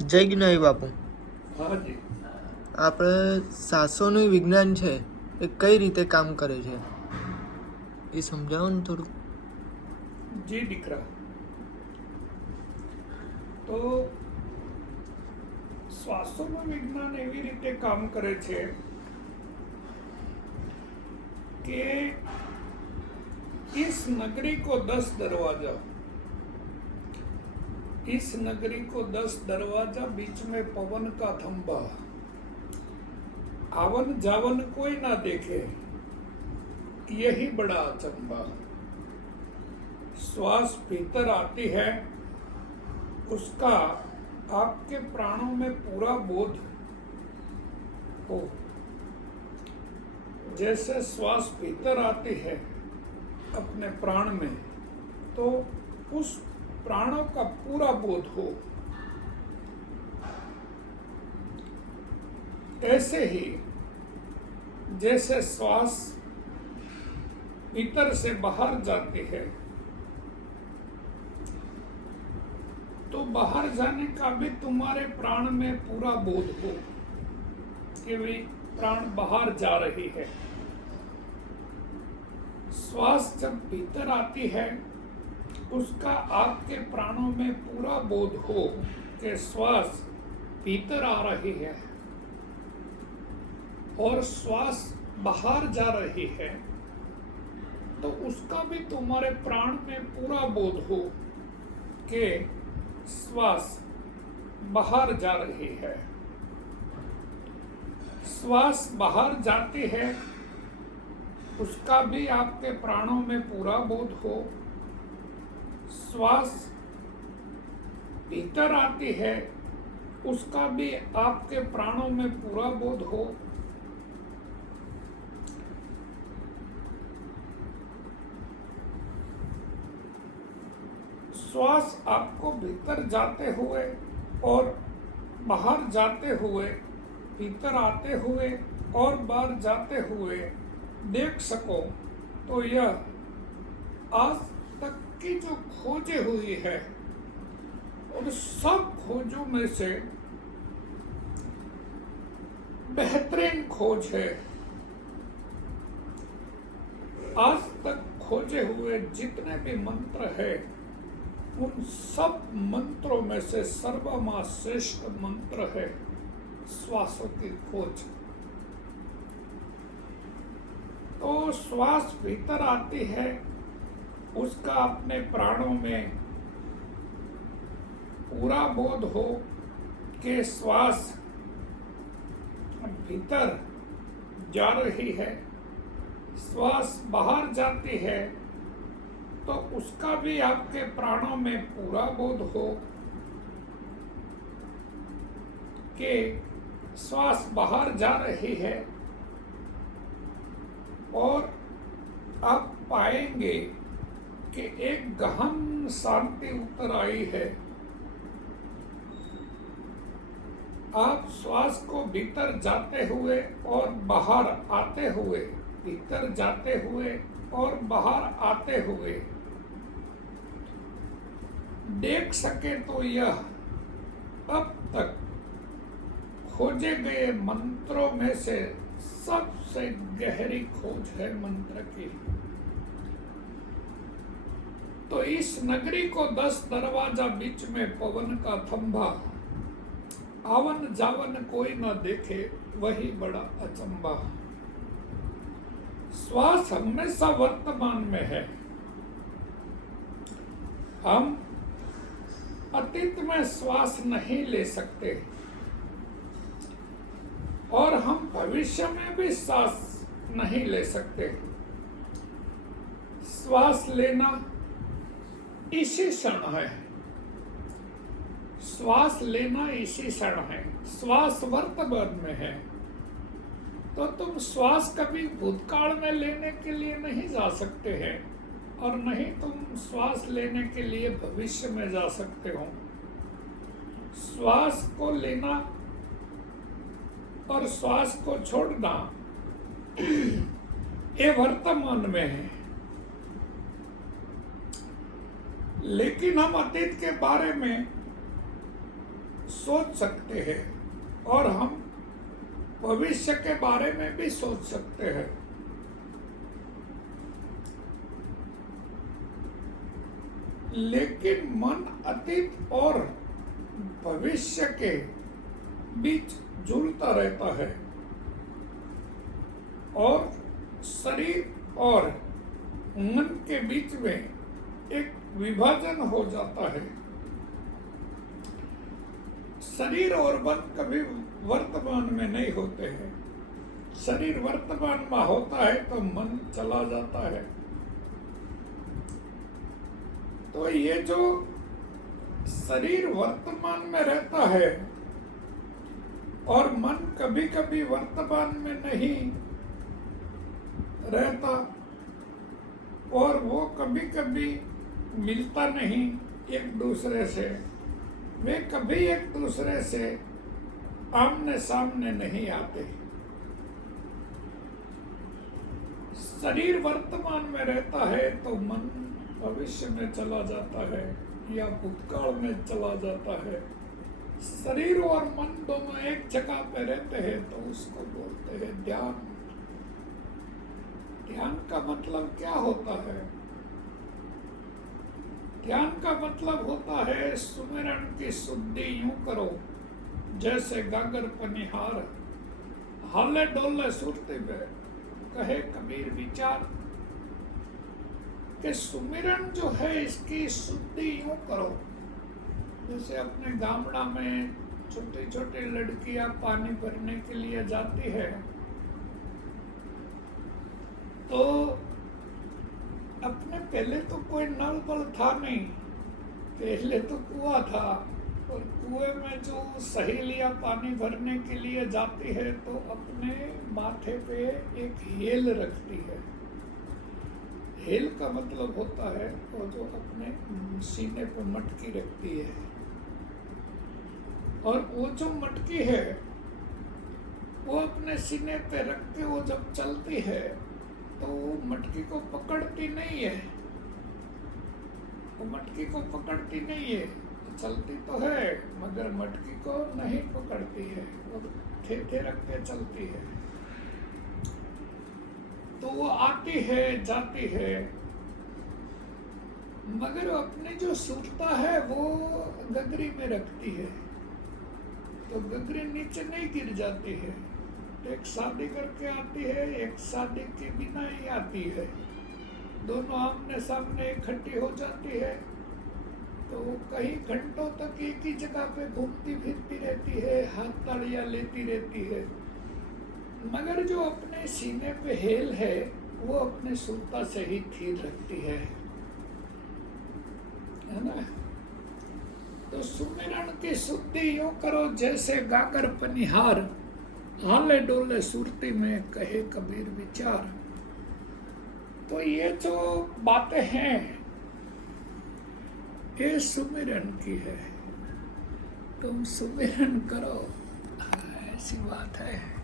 જય જ્ઞાની બાપુ, હાજી આપણે શ્વાસોનું વિજ્ઞાન છે એ કઈ રીતે કામ કરે છે એ સમજાવો ને થોડું. જી દીકરા, તો શ્વાસોનું વિજ્ઞાન એવી રીતે કામ કરે છે कि इस नगरी को 10 दरवाजा, इस नगरी को 10 दरवाजा, बीच में पवन का थंबा, आवन जावन कोई ना देखे, यही बड़ा अचंबा। श्वास भीतर आती है, उसका आपके प्राणों में पूरा बोध हो। जैसे श्वास भीतर आती है अपने प्राण में, तो उस प्राणों का पूरा बोध हो। ऐसे ही जैसे श्वास भीतर से बाहर जाती है, तो बाहर जाने का भी तुम्हारे प्राण में पूरा बोध हो कि वे प्राण बाहर जा रही है। श्वास जब भीतर आती है, उसका आपके प्राणों में पूरा बोध हो कि श्वास भीतर आ रही है, और श्वास बाहर जा रही है, तो उसका भी तुम्हारे प्राण में पूरा बोध हो कि श्वास बाहर जा रही है। श्वास बाहर जाती है, उसका भी आपके प्राणों में पूरा बोध हो। श्वास भीतर आती है, उसका भी आपके प्राणों में पूरा बोध हो। श्वास आपको भीतर जाते हुए और बाहर जाते हुए, भीतर आते हुए और बाहर जाते हुए देख सको, तो यह आज तक की जो खोजें हुई है, उन सब खोजों में से बेहतरीन खोज है। आज तक खोजे हुए जितने भी मंत्र है, उन सब मंत्रों में से सर्वमा श्रेष्ठ मंत्र है श्वासों की खोज। तो श्वास भीतर आती है, उसका अपने प्राणों में पूरा बोध हो कि श्वास भीतर जा रही है। श्वास बाहर जाती है, तो उसका भी आपके प्राणों में पूरा बोध हो कि श्वास बाहर जा रही है, और आप पाएंगे कि एक गहन शांति उतर आई है। आप श्वास को भीतर जाते हुए और बाहर आते हुए, भीतर जाते हुए और बाहर आते हुए देख सके, तो यह अब तक खोजे गए मंत्रों में से सबसे गहरी खोज है मंत्र की। तो इस नगरी को 10 दरवाजा, बीच में पवन का थंबा, आवन जावन कोई न देखे, वही बड़ा अचंबा। श्वास हमेशा वर्तमान में है। हम अतीत में श्वास नहीं ले सकते, और हम भविष्य में भी श्वास नहीं ले सकते। श्वास लेना इसी क्षण है, श्वास लेना इसी क्षण है, श्वास वर्तमान में है। तो तुम श्वास कभी भूतकाल में लेने के लिए नहीं जा सकते हैं, और नहीं तुम श्वास लेने के लिए भविष्य में जा सकते हो। श्वास को लेना और श्वास को छोड़ना ये वर्तमान में है। लेकिन हम अतीत के बारे में सोच सकते हैं और हम भविष्य के बारे में भी सोच सकते हैं। लेकिन मन अतीत और भविष्य के बीच झूलता रहता है और शरीर और मन के बीच में एक विभाजन हो जाता है। शरीर और मन कभी वर्तमान में नहीं होते हैं। शरीर वर्तमान में होता है तो मन चला जाता है। तो ये जो शरीर वर्तमान में रहता है और मन कभी कभी वर्तमान में नहीं रहता और वो कभी कभी मिलता नहीं एक दूसरे से, वे कभी एक दूसरे से आमने सामने नहीं आते। शरीर वर्तमान में रहता है तो मन भविष्य में चला जाता है या भूतकाल में चला जाता है। शरीर और मन दोनों एक जगह पे रहते हैं तो उसको बोलते हैं ध्यान। ध्यान का मतलब क्या होता है? ध्यान का मतलब होता है सुमिरन की शुद्धि यूं करो जैसे गागर पनिहार, हाले डोले सुरती में कहे कबीर विचार। कि सुमिरन जो है इसकी शुद्धि यूं करो जैसे अपने गामड़ा में छोटी छोटी लड़कियां पानी भरने के लिए जाती है तो अपने पहले तो कोई नल बल था नहीं, पहले तो कुआं था और कुएं में जो सहेलियां पानी भरने के लिए जाती है तो अपने माथे पे एक हेल रखती है। हेल का मतलब होता है वो जो अपने सीने पे मटकी रखती है और वो जो मटकी है वो अपने सीने पे रख के वो जब चलती है तो वो मटकी को पकड़ती नहीं है, वो मटकी को पकड़ती नहीं है, चलती तो है मगर मटकी को नहीं पकड़ती है, वो थे रख के चलती है। तो वो आती है जाती है मगर अपनी जो सुरता है वो गगरी में रखती है तो गगरी नीचे नहीं गिर जाती है। एक शादी करके आती है, एक शादी के बिना ही आती है, दोनों आमने सामने इकट्ठी हो जाती है तो वो कई घंटों तक एक ही जगह पे घूमती फिरती रहती है, हाथ तालियां लेती रहती है मगर जो अपने सीने पे हेल है वो अपने सुरता से ही थीर रखती है ना। तो सुमिरन की शुद्धि यूं करो जैसे गागर पनिहार, हाले डोले सुरती में कहे कबीर विचार। तो ये जो बातें हैं ये सुमिरन की है, तुम सुमिरन करो, ऐसी बात है।